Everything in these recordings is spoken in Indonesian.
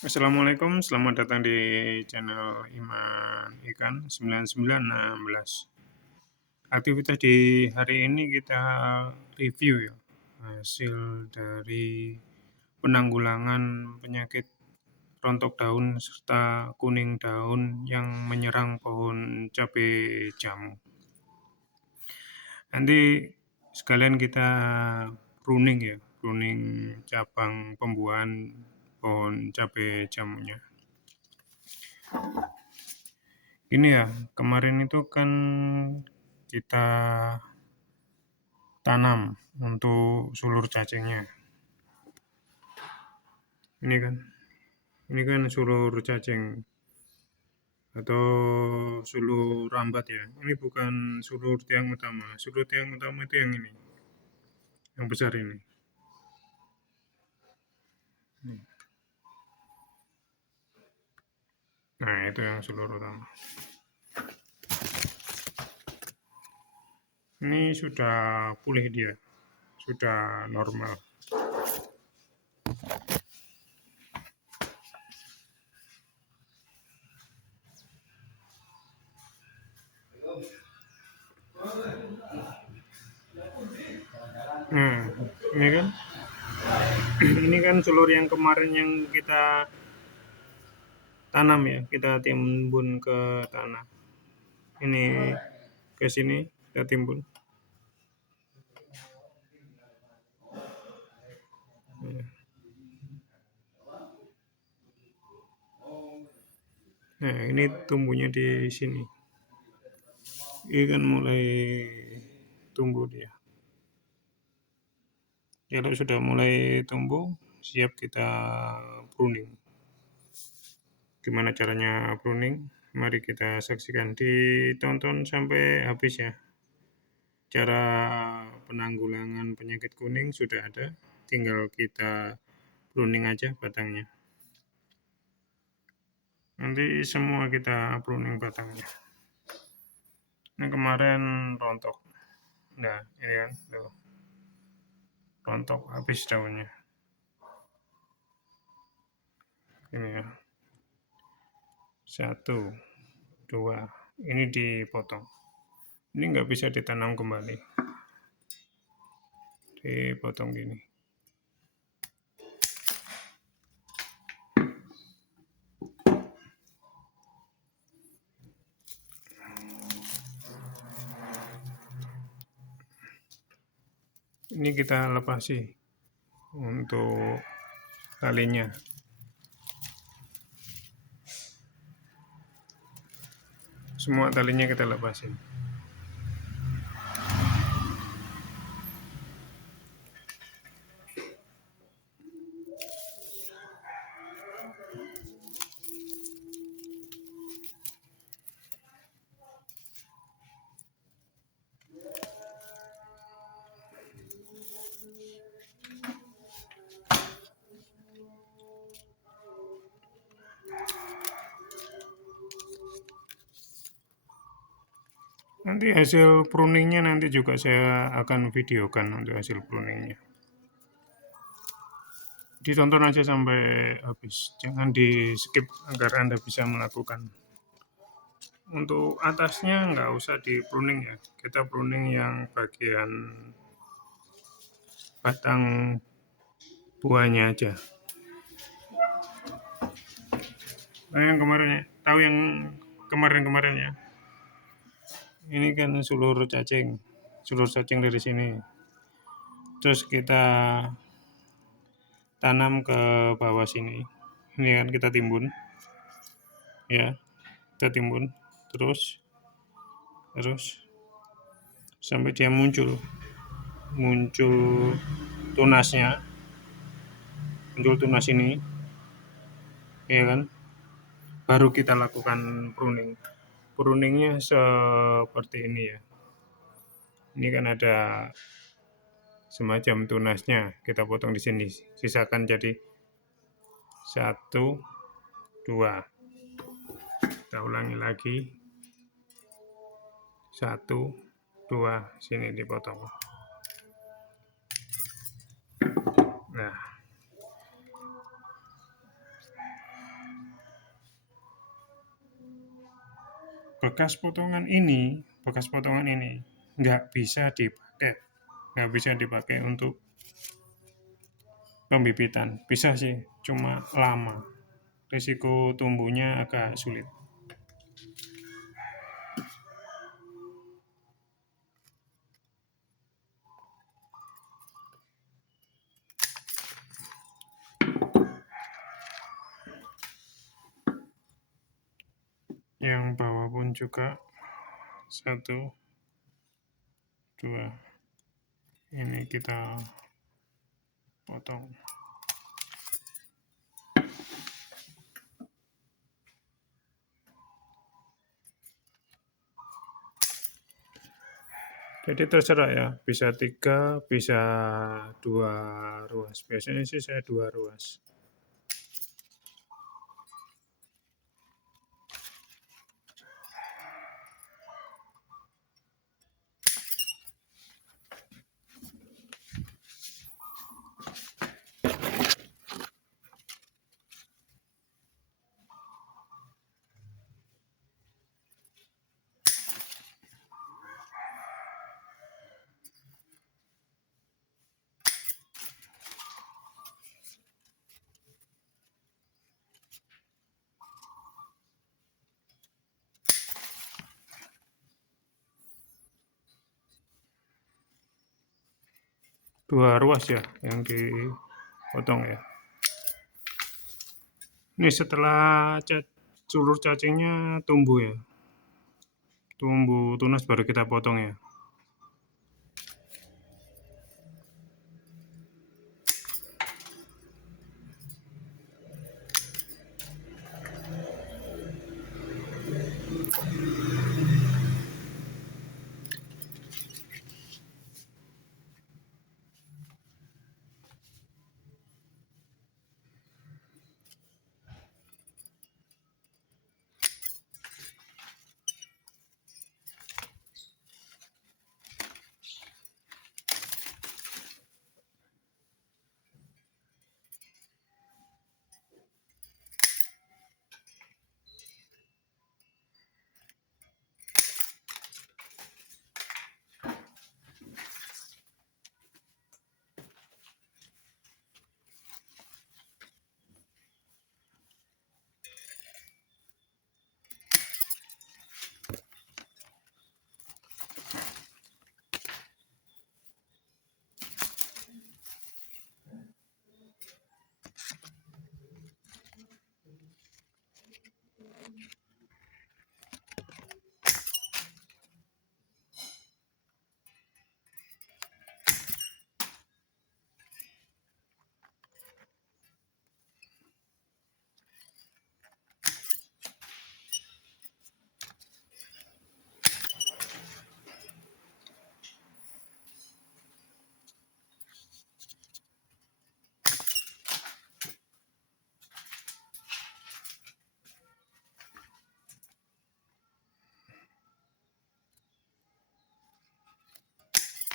Assalamualaikum, selamat datang di channel Iman Ikan 9916. Aktivitas di hari ini kita review ya, hasil dari penanggulangan penyakit rontok daun serta kuning daun yang menyerang pohon cabai jamu. Nanti sekalian kita pruning ya, pruning cabang pembuahan pohon cabai jamunya. Ini ya, kemarin itu kan kita tanam untuk sulur cacingnya. Ini kan sulur cacing atau sulur rambat ya. Ini bukan sulur tiang utama. Sulur tiang utama itu yang ini, yang besar ini. Nah, itu yang sulur utama. Ini sudah pulih dia, sudah normal. Nah, ini kan ini kan sulur yang kemarin yang kita tanam ya, kita timbun ke tanah. Ini ke sini kita timbun. Nah, ini tumbuhnya di sini. Ini kan mulai tumbuh dia. Kalau sudah mulai tumbuh, siap kita pruning. Gimana caranya pruning? Mari kita saksikan, ditonton sampai habis ya. Cara penanggulangan penyakit kuning sudah ada, tinggal kita pruning aja batangnya. Nanti semua kita pruning batangnya. Nah, kemarin rontok. Nah, ini kan tuh. Rontok habis daunnya. Ini ya. 1, 2. Ini dipotong. Ini nggak bisa ditanam kembali. Dipotong gini. Ini kita lepasi untuk talinya. Semua talinya kita lepasin. Nanti hasil pruningnya nanti juga saya akan videokan untuk hasil pruningnya. Ditonton aja sampai habis, jangan di skip agar Anda bisa melakukan. Untuk atasnya nggak usah di pruning ya, kita pruning yang bagian batang buahnya aja. Nah, yang kemarin ya, tahu yang kemarin ya. Ini kan sulur cacing dari sini. Terus kita tanam ke bawah sini. Ini kan kita timbun, ya, kita timbun terus sampai dia muncul tunasnya, muncul tunas ini, ya kan. Baru kita lakukan pruning. Pruningnya seperti ini ya. Ini kan ada semacam tunasnya, kita potong di sini, sisakan jadi 1, 2. Kita ulangi lagi. 1, 2, sini dipotong. Nah, bekas potongan ini nggak bisa dipakai untuk pembibitan. Bisa sih, cuma lama. Risiko tumbuhnya agak sulit. Yang bawah pun juga 1, 2. Ini kita potong. Jadi terserah ya, bisa 3, bisa 2 ruas. Biasanya sih saya 2 ruas. Dua ruas ya yang dipotong ya. Ini setelah sulur cacingnya tumbuh ya, tumbuh tunas baru kita potong ya.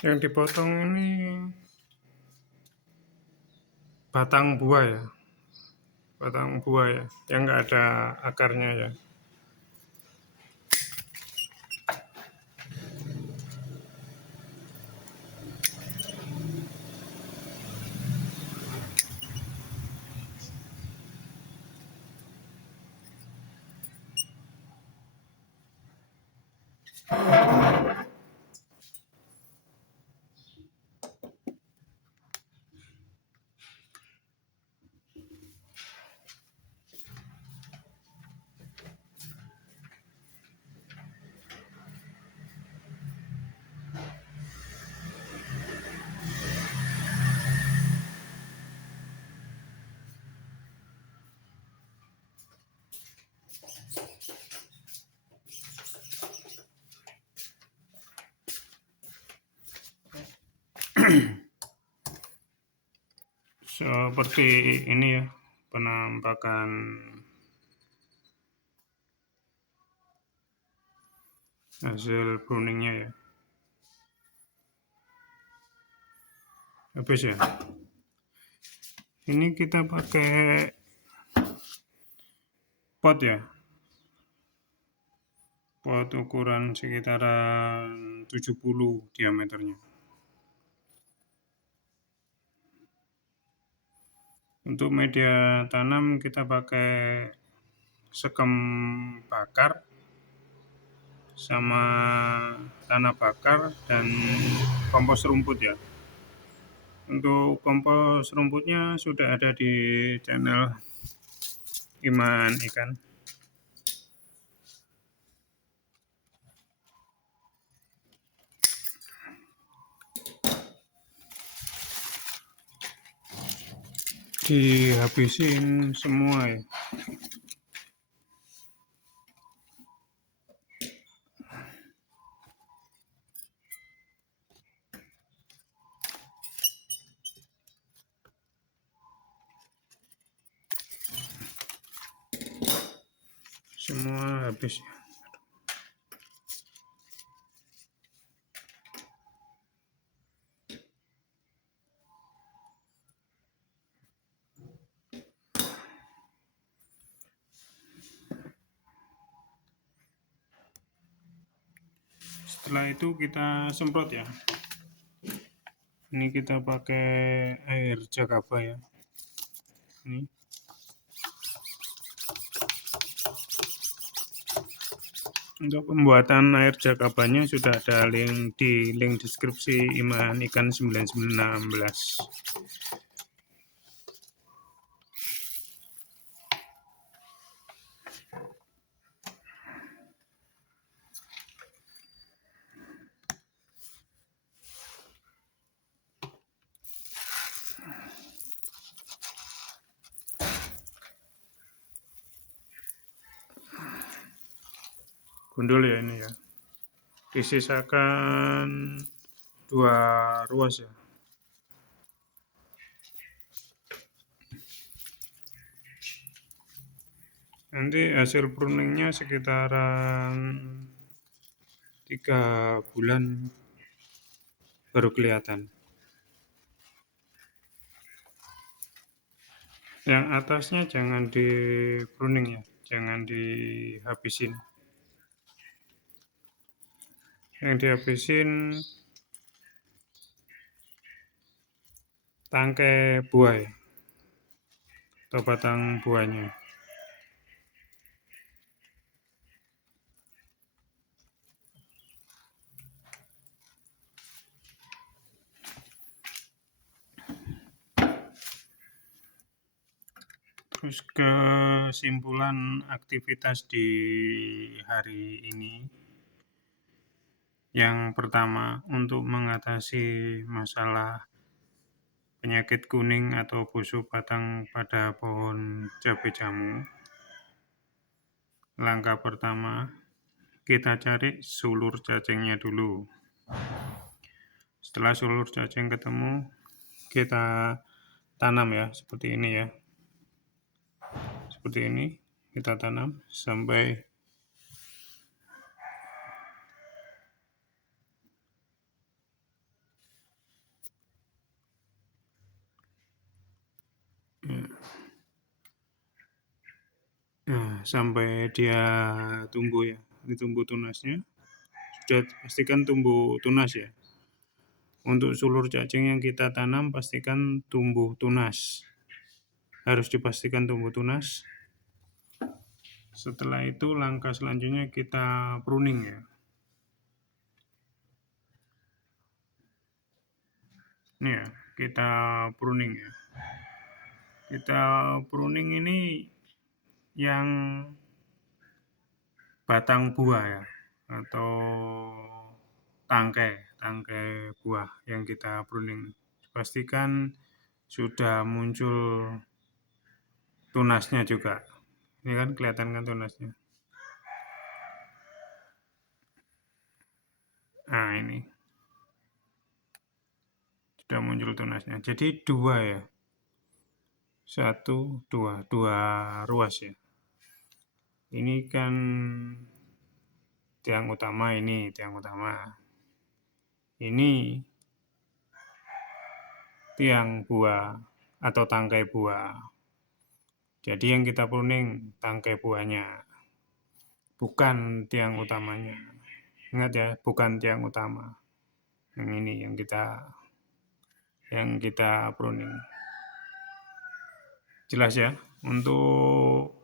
Yang dipotong ini batang buah ya, yang nggak ada akarnya ya. Seperti ini ya penampakan hasil pruningnya ya. Habis ya. Ini kita pakai pot ya, pot ukuran sekitaran 70 diameternya. Untuk media tanam kita pakai sekam bakar sama tanah bakar dan kompos rumput ya. Untuk kompos rumputnya sudah ada di channel Iman Ikan. Dihabisin semua ya. Semua habis ya. Setelah itu kita semprot ya. Ini kita pakai air jakaba ya. Ini. Untuk pembuatan air jakabanya sudah ada link di link deskripsi Iman Ikan 9916. Gundul ya ini ya. Disisakan 2 ruas ya. Nanti hasil pruningnya sekitaran 3 bulan baru kelihatan. Yang atasnya jangan di pruning ya, jangan dihabisin. Yang dihabisin tangkai buah ya, atau batang buahnya. Terus kesimpulan aktivitas di hari ini. Yang pertama, untuk mengatasi masalah penyakit kuning atau busuk batang pada pohon cabai jamu. Langkah pertama, kita cari sulur cacingnya dulu. Setelah sulur cacing ketemu, kita tanam ya, seperti ini ya. Seperti ini, kita tanam sampai sampai dia tumbuh ya. Ini tumbuh tunasnya. Sudah pastikan tumbuh tunas ya. Untuk sulur cacing yang kita tanam pastikan tumbuh tunas. Harus dipastikan tumbuh tunas. Setelah itu langkah selanjutnya kita pruning ya. Ini ya, kita pruning ya. Kita pruning ini yang batang buah ya, atau tangkai buah yang kita pruning. Pastikan sudah muncul tunasnya juga. Ini kan kelihatan kan tunasnya. Nah ini sudah muncul tunasnya. Jadi 2 ya. 1, 2 ruas ya. Ini kan tiang utama ini, tiang utama. Ini tiang buah atau tangkai buah. Jadi yang kita pruning tangkai buahnya. bukan tiang utamanya. Ingat ya, bukan tiang utama. Yang ini yang kita pruning. Jelas ya? Untuk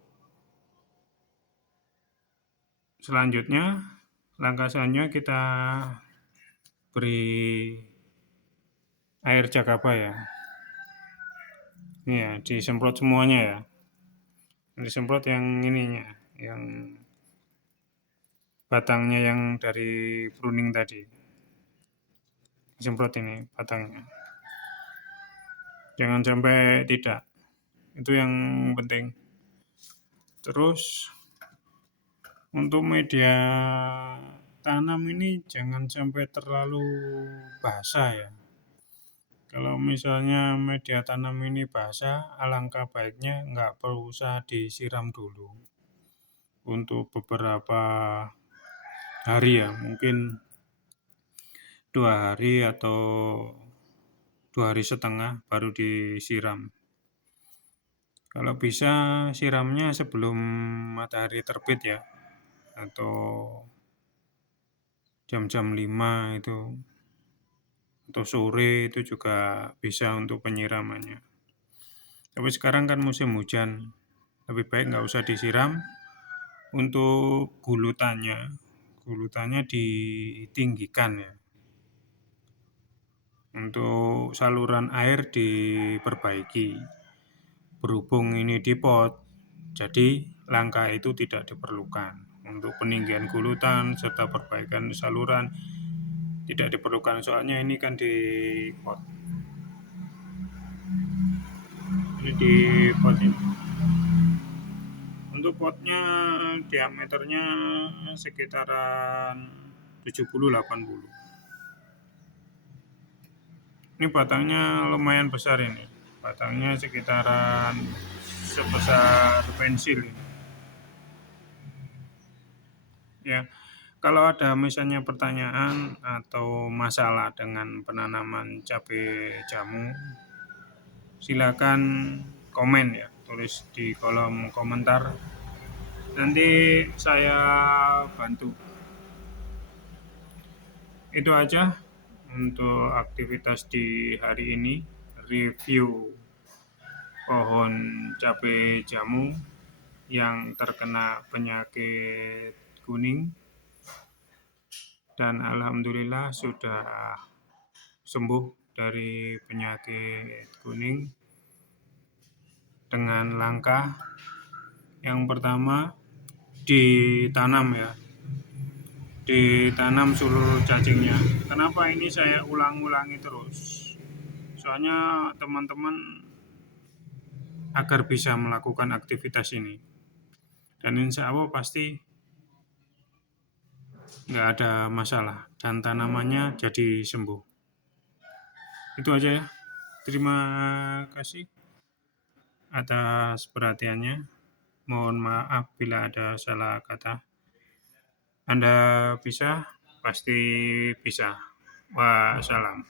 selanjutnya, langkah selanjutnya kita beri air jakaba ya. Ini ya, disemprot semuanya ya. Disemprot yang ininya, yang batangnya yang dari pruning tadi. Disemprot ini batangnya. Jangan sampai tidak. Itu yang penting. Terus untuk media tanam ini jangan sampai terlalu basah ya. Kalau misalnya media tanam ini basah, alangkah baiknya nggak perlu usah disiram dulu. Untuk beberapa hari ya, mungkin 2 hari atau 2 hari setengah baru disiram. Kalau bisa siramnya sebelum matahari terbit ya, atau jam-jam 5 itu, atau sore itu juga bisa untuk penyiramannya. Tapi sekarang kan musim hujan, lebih baik nggak usah disiram. Untuk gulutannya ditinggikan ya. Untuk saluran air diperbaiki. Berhubung ini di pot, jadi langkah itu tidak diperlukan. Untuk peninggian gulutan serta perbaikan saluran tidak diperlukan, soalnya ini kan di pot. Ini di pot ini. Untuk potnya diameternya sekitaran 70-80. Ini batangnya lumayan besar ini. Batangnya sekitaran sebesar pensil ini. Ya, kalau ada misalnya pertanyaan atau masalah dengan penanaman cabai jamu, silakan komen ya, tulis di kolom komentar. Nanti saya bantu. Itu aja untuk aktivitas di hari ini, review pohon cabai jamu yang terkena penyakit kuning, dan alhamdulillah sudah sembuh dari penyakit kuning dengan langkah yang pertama ditanam ya, ditanam seluruh cacingnya. Kenapa ini saya ulang-ulangi terus? Soalnya teman-teman agar bisa melakukan aktivitas ini, dan insya Allah pasti nggak ada masalah dan tanamannya jadi sembuh. Itu aja ya. Terima kasih atas perhatiannya. Mohon maaf bila ada salah kata. Anda bisa, pasti bisa. Wassalam.